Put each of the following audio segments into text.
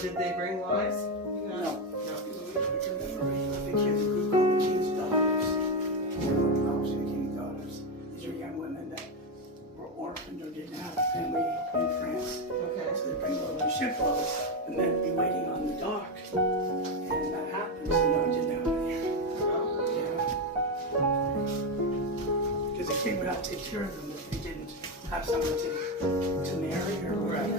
did they bring wives? No. I think he has a group called the King's Daughters. The King's Daughters. These are young women that were orphaned or didn't have family in France. Okay. So they bring little shiploads and then be waiting on the dock. And that happens, and no, it didn't happen here. Yeah. Because the king would have to take care of them if they didn't have someone to marry or whatever.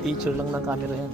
Picture lang ng camera yan.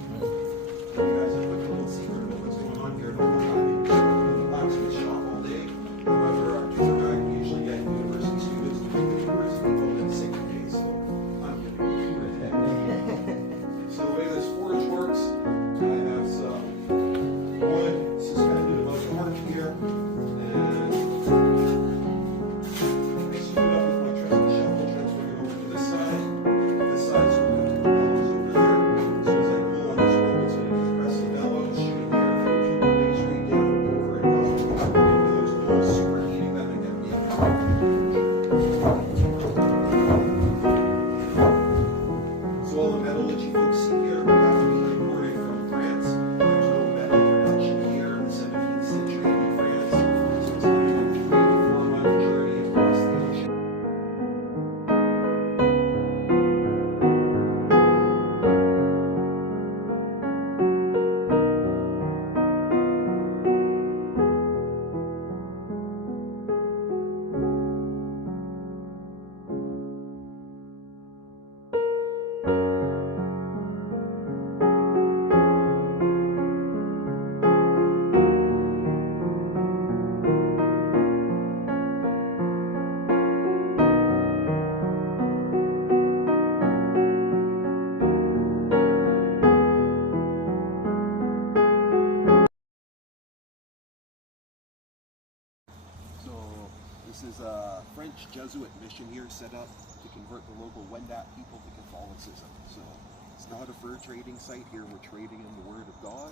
This is a French Jesuit mission here set up to convert the local Wendat people to Catholicism. So it's not a fur trading site here, we're trading in the Word of God.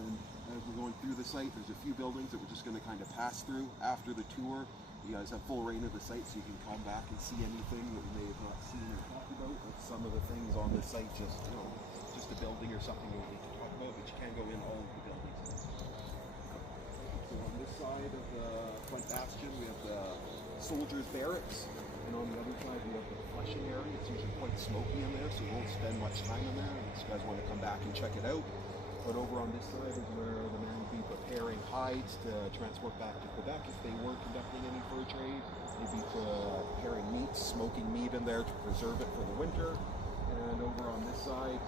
And as we're going through the site, there's a few buildings that we're just going to kind of pass through. After the tour, you guys have full reign of the site, so you can come back and see anything that you may have not seen or talked about. Like some of the things on the site, just just a building or something you need to talk about, but you can go in all of the buildings. So on this side of the front bastion, we have the soldiers' barracks, and on the other side, we have the flushing area. It's usually quite smoky in there, so we won't spend much time in there unless you guys want to come back and check it out. But over on this side is where the men would be preparing hides to transport back to Quebec if they weren't conducting any fur trade. They'd be preparing meat, smoking meat in there to preserve it for the winter. And over on this side,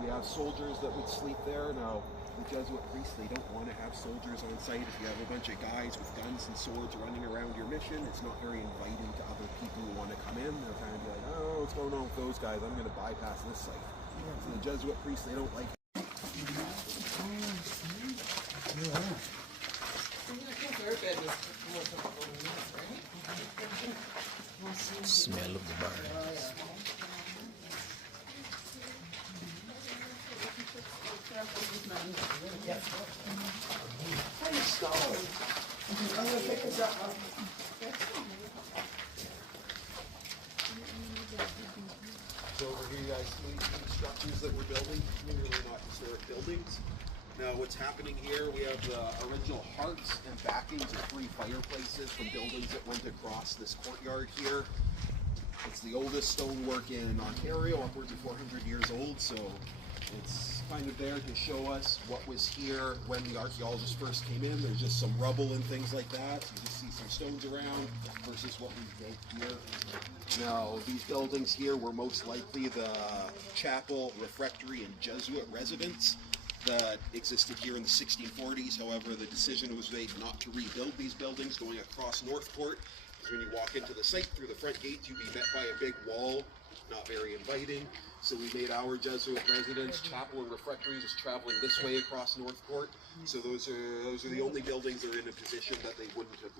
we have soldiers that would sleep there. Now, the Jesuit priests, they don't want to have soldiers on site. If you have a bunch of guys with guns and swords running around your mission, it's not very inviting to other people who want to come in. They're kind of like, oh, what's going on with those guys? I'm going to bypass this site. So the Jesuit priests, they don't like Smell of the barn. Hey, Stone. I'm going to pick this up. So over here you guys see these structures that we're building. They're really not historic buildings. Now what's happening here, we have the original hearts and backings of 3 fireplaces from buildings that went across this courtyard here. It's the oldest stonework in Ontario, upwards of 400 years old, so it's kind of there to show us what was here when the archaeologists first came in. There's just some rubble and things like that. You just see some stones around versus what we built here. Now, these buildings here were most likely the chapel, refectory, and Jesuit residence that existed here in the 1640s. However, the decision was made not to rebuild these buildings going across Northport. Because when you walk into the site through the front gates, you'd be met by a big wall, not very inviting. So we made our Jesuit residence, chapel, and refectory just traveling this way across Northport. So those are the only buildings that are in a position that they wouldn't have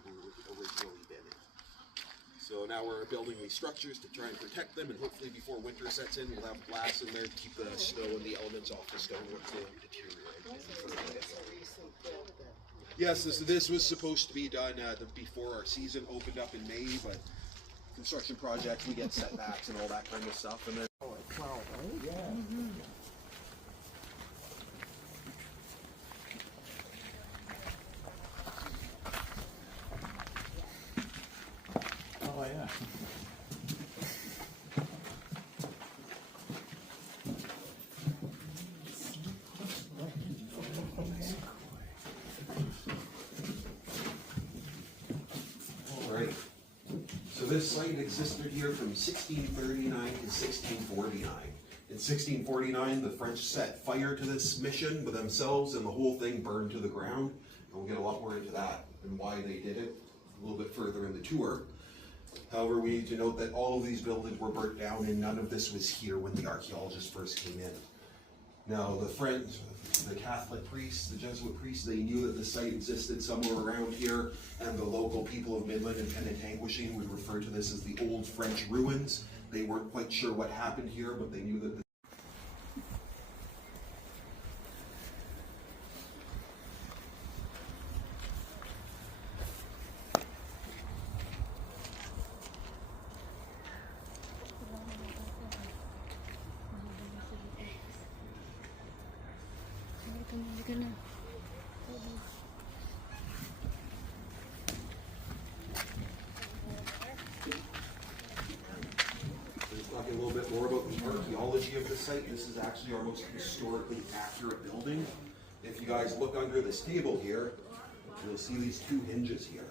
originally been in. So now we're building these structures to try and protect them, and hopefully before winter sets in, we'll have glass in there to keep the snow and the elements off the stonework to deteriorate. Yes, this was supposed to be done before our season opened up in May, but construction projects, we get setbacks and all that kind of stuff. And then Oh, yeah. Alright, so this site existed here from 1639 to 1649. In 1649, the French set fire to this mission with themselves, and the whole thing burned to the ground. And we'll get a lot more into that and why they did it a little bit further in the tour. However, we need to note that all of these buildings were burnt down, and none of this was here when the archaeologists first came in. Now, the French, the Catholic priests, the Jesuit priests, they knew that the site existed somewhere around here, and the local people of Midland and Penetanguishene would refer to this as the old French ruins. They weren't quite sure what happened here, but they knew that the talking a little bit more about the archaeology of the site. This is actually our most historically accurate building. If you guys look under this table here, you'll see these two hinges here.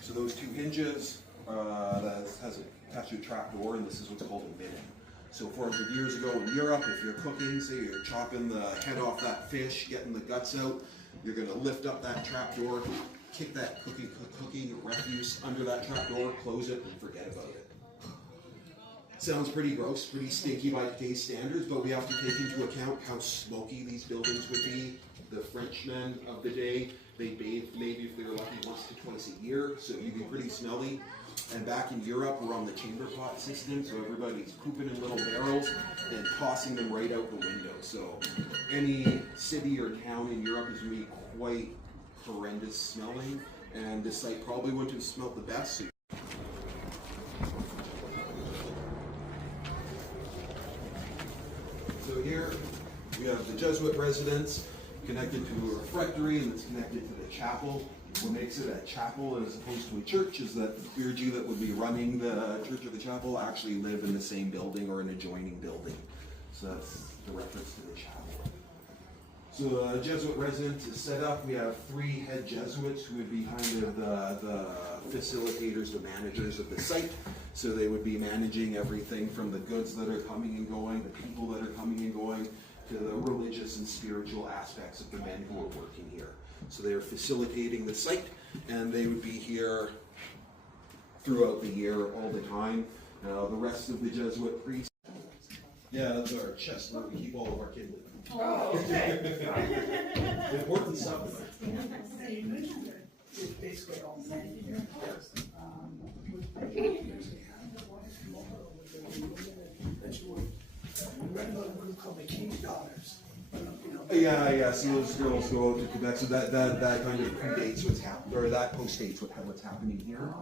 So those two hinges, that has attached to a trap door, and this is what's called a midden. So 400 years ago in Europe, if you're cooking, say you're chopping the head off that fish, getting the guts out, you're going to lift up that trap door, kick that cooking refuse under that trap door, close it, and forget about it. Sounds pretty gross, pretty stinky by today's standards, but we have to take into account how smoky these buildings would be. The Frenchmen of the day, they bathed maybe if they were lucky once to twice a year, so you'd be pretty smelly. And back in Europe, we're on the chamber pot system, so everybody's pooping in little barrels and tossing them right out the window. So any city or town in Europe is going to be quite horrendous smelling, and this site probably wouldn't have smelled the best. So here we have the Jesuit residence connected to a refectory, and it's connected to the chapel. What makes it a chapel as opposed to a church is that the clergy that would be running the church or the chapel actually live in the same building or an adjoining building. So that's the reference to the chapel. So the Jesuit residence is set up. We have 3 head Jesuits who would be kind of the facilitators, the managers of the site. So they would be managing everything from the goods that are coming and going, the people that are coming and going, to the religious and spiritual aspects of the men who are working here. So they are facilitating the site, and they would be here throughout the year, all the time. The rest of the Jesuit priests. Yeah, that's our chest where we keep all of our kidney. Oh, okay. Important stuff. It's basically all men here. We read about a group called the King's Daughters. Yeah, so those girls go out to Quebec, so that kind of predates what's happening, or that postdates what's happening here.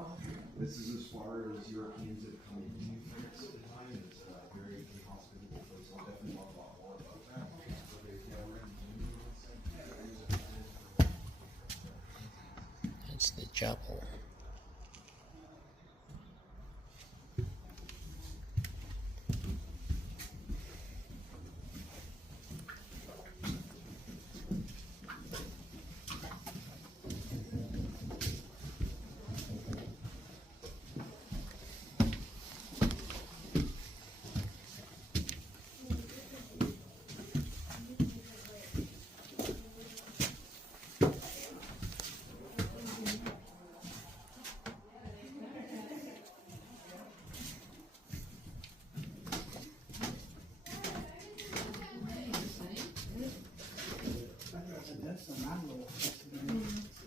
This is as far as Europeans have come into France at the time. It's a very hospitable place. I'll definitely talk a lot more about that. It's the chapel.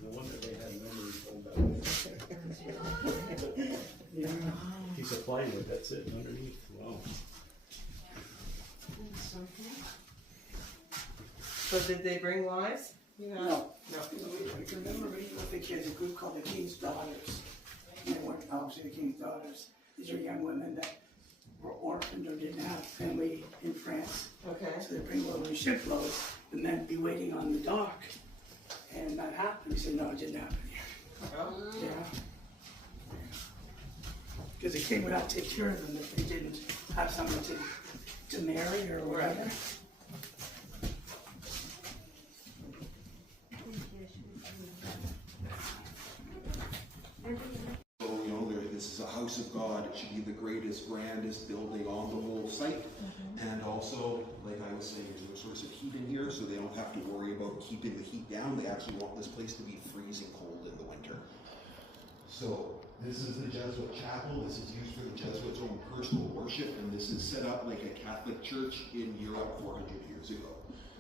No wonder they had memories from that. Yeah. Piece of plywood that's sitting underneath. Wow. So did they bring wives? Yeah. No. I remember reading with the kids, a group called the King's Daughters. And they weren't obviously the King's Daughters. These are young women that were orphaned or didn't have family in France. Okay. So they bring little shiploads and then be waiting on the dock. And that happened. He said, no, it didn't happen here. Oh. Yeah. Because the king would have to take care of them if they didn't have someone to marry or whatever. So, this is a house of God. It should be the greatest, grandest building on the whole site. And also, like I was saying, there's no source of heat in here, so they don't have to worry about keeping the heat down. They actually want this place to be freezing cold in the winter. So, this is the Jesuit chapel. This is used for the Jesuits' own personal worship, and this is set up like a Catholic church in Europe 400 years ago.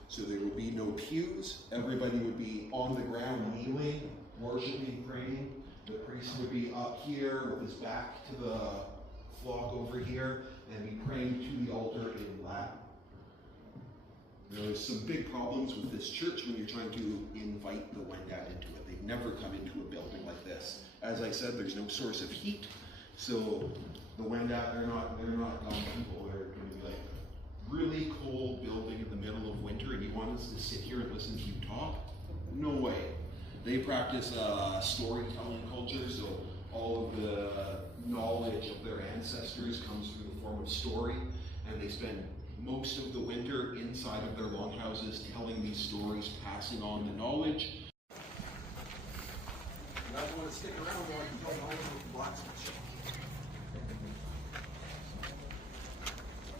So there would be no pews. Everybody would be on the ground kneeling, worshiping, praying. The priest would be up here with his back to the flock over here and be praying to the altar in Latin. There's some big problems with this church when you're trying to invite the Wendat into it. They've never come into a building like this. As I said, there's no source of heat, so the Wendat, they're not dumb people. They're going to be like a really cold building in the middle of winter, and you want us to sit here and listen to you talk? No way. They practice storytelling culture, so all of the knowledge of their ancestors comes through the form of story, and they spend most of the winter inside of their longhouses telling these stories, passing on the knowledge. You guys want to stick around while I can tell you all about the blacksmith shop.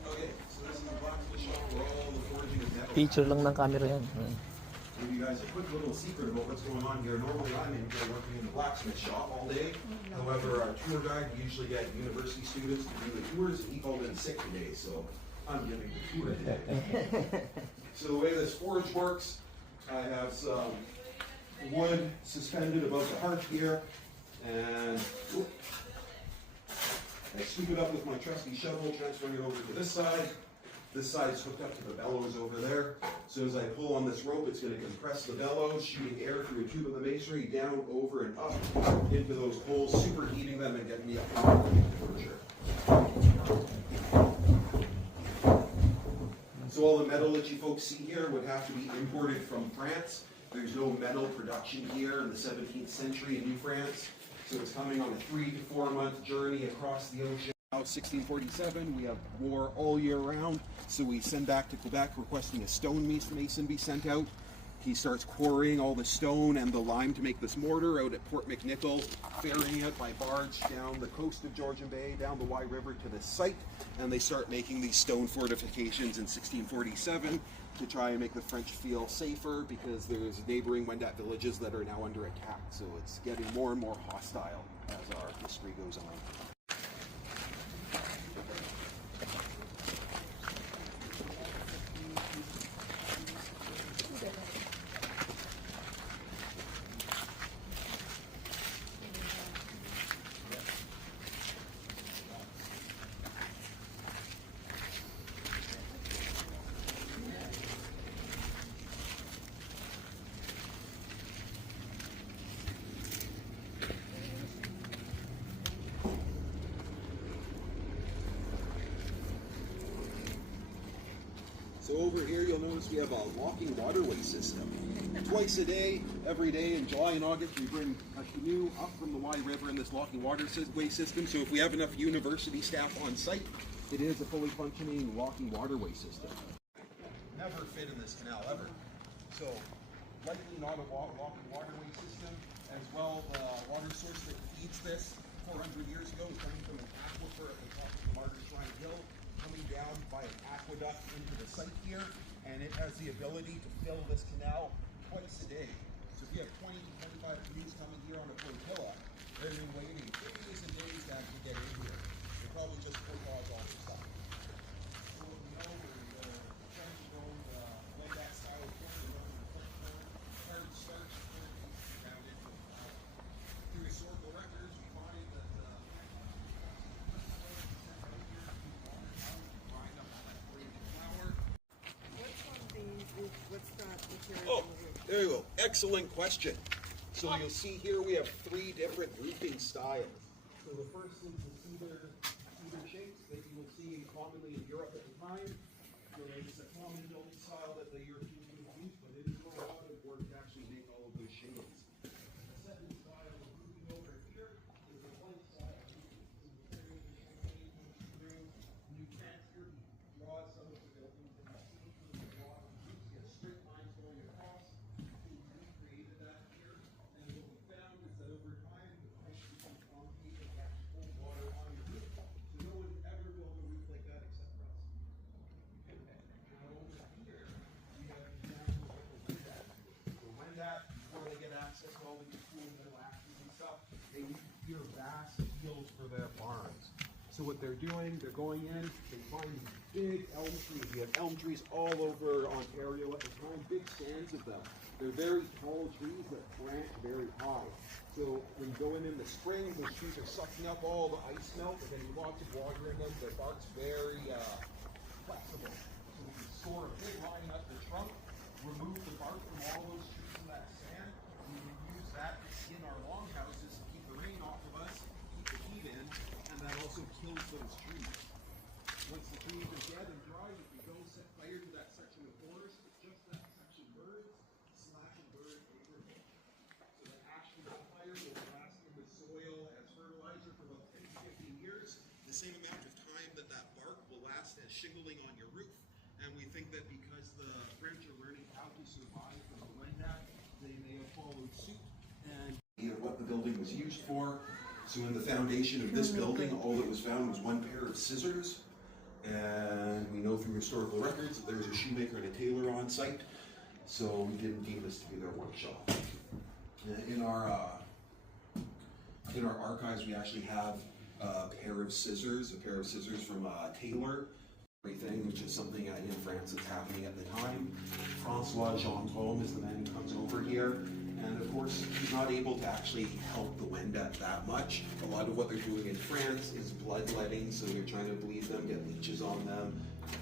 Okay, so this is the blacksmith shop where all the forging and metal. Picture lang ng camera yan. Give you guys a quick little secret about what's going on here. Normally I'm in here working in the blacksmith shop all day. However, our tour guide, we usually get university students to do the tours, and he called in sick today, so I'm giving the tour today. So the way this forge works, I have some wood suspended above the hearth here, and I scoop it up with my trusty shovel, transferring it over to this side. This side's hooked up to the bellows over there. As soon as I pull on this rope, it's going to compress the bellows, shooting air through a tube of the masonry, down, over, and up into those holes, superheating them and getting me up to temperature. So all the metal that you folks see here would have to be imported from France. There's no metal production here in the 17th century in New France. So it's coming on a 3 to 4 month journey across the ocean. Now 1647, we have war all year round, so we send back to Quebec requesting a stone mason be sent out. He starts quarrying all the stone and the lime to make this mortar out at Port McNichol, ferrying it by barge down the coast of Georgian Bay, down the Wye River to this site, and they start making these stone fortifications in 1647 to try and make the French feel safer, because there's neighboring Wendat villages that are now under attack, so it's getting more and more hostile as our history goes on. So over here, you'll notice we have a walking waterway system. Twice a day, every day in July and August, we bring a canoe up from the Wye River in this walking waterway system. So if we have enough university staff on site, it is a fully functioning walking waterway system. Never fit in this canal, ever. So likely not a walking waterway system. As well, the water source that feeds this 400 years ago is coming from an aquifer at the top of the Martyrs Shrine Hill, coming down by an aqueduct into the site here, and it has the ability to fill this canal twice a day. So if you have 20 to 25 canoes coming here on a flotilla, they're been waiting days and days to actually get in here. They probably just footballs all this stuff. So what we know is the French owned like that style of corn, hard starch, ground into through historical records, we find that There you go. Excellent question. So you'll see here we have 3 different roofing styles. So the first is the cedar shakes that you will see commonly in Europe at the time. So it's a common building style that the Europeans would use, but it is a lot of work to actually make all of those shingles. The second style of roofing over here is the plank style of roofing. So the you can't here draw some of the buildings that you see from the block of roofs. You have straight lines going across. We created that here, and what we found is that over time the pipe becomes concrete and catches cold water on your roof. So no one ever built a roof like that except for us. Now over here we have examples of the Wendat. The Wendat, before they get access to all these cool metal axes and stuff, they need here vast fields for their farms. So what they're doing, they're going in, they find these big elm trees. We have elm trees all over Ontario at the time, big stands of them. They're very tall trees that branch very high. So when you go in the spring, those trees are sucking up all the ice melt. They're getting lots of water in them. Their bark's very flexible. So we can store a big line up the trunk, remove the bark from all those trees in that sand. We can use that in our longhouses to keep the rain off of us, keep the heat in, and that also kills those trees. Once the trees are dead and dry, you can go set fire to that section of forest. It's just that section burns, slash and burn agriculture. So the ash from the fire will last in the soil as fertilizer for about 10 to 15 years, the same amount of time that that bark will last as shingling on your roof. And we think that because the French are learning how to survive from the Wendat, they may have followed suit. And what the building was used for. So in the foundation of this building, all that was found was 1 pair of scissors. And we know through historical records that there was a shoemaker and a tailor on site. So we didn't deem this to be their workshop. In our archives, we actually have a pair of scissors from a tailor. Everything, which is something in France that's happening at the time. Francois Jean Paume is the man who comes over here, and of course he's not able to actually help the Wendat that much. A lot of what they're doing in France is bloodletting, so they're trying to bleed them, get leeches on them,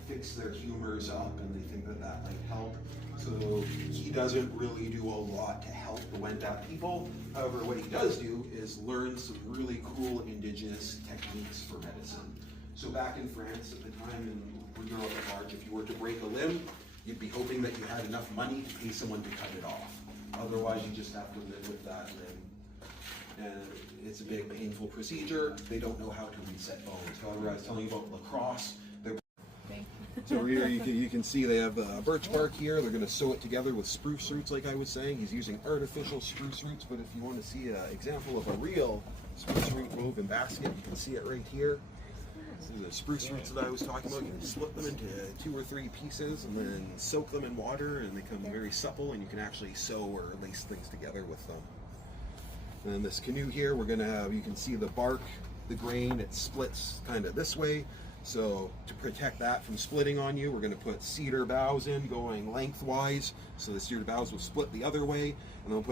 fix their humors up, and they think that that might help. So he doesn't really do a lot to help the Wendat people. However, what he does do is learn some really cool indigenous techniques for medicine. So back in France at the time, and Europe at large, if you were to break a limb, you'd be hoping that you had enough money to pay someone to cut it off. Otherwise, you just have to live with that limb. And it's a big, painful procedure. They don't know how to reset bones. However, I was telling you about lacrosse. So here you can see they have birch bark here. They're going to sew it together with spruce roots, like I was saying. He's using artificial spruce roots, but if you want to see an example of a real spruce root woven basket, you can see it right here. See the spruce roots that I was talking about. You can split them into 2 or 3 pieces and then soak them in water, and they become very supple, and you can actually sew or lace things together with them. And then this canoe here, we're going to have, you can see the bark, the grain, it splits kind of this way. So to protect that from splitting on you, we're going to put cedar boughs in going lengthwise. So the cedar boughs will split the other way, and then we'll put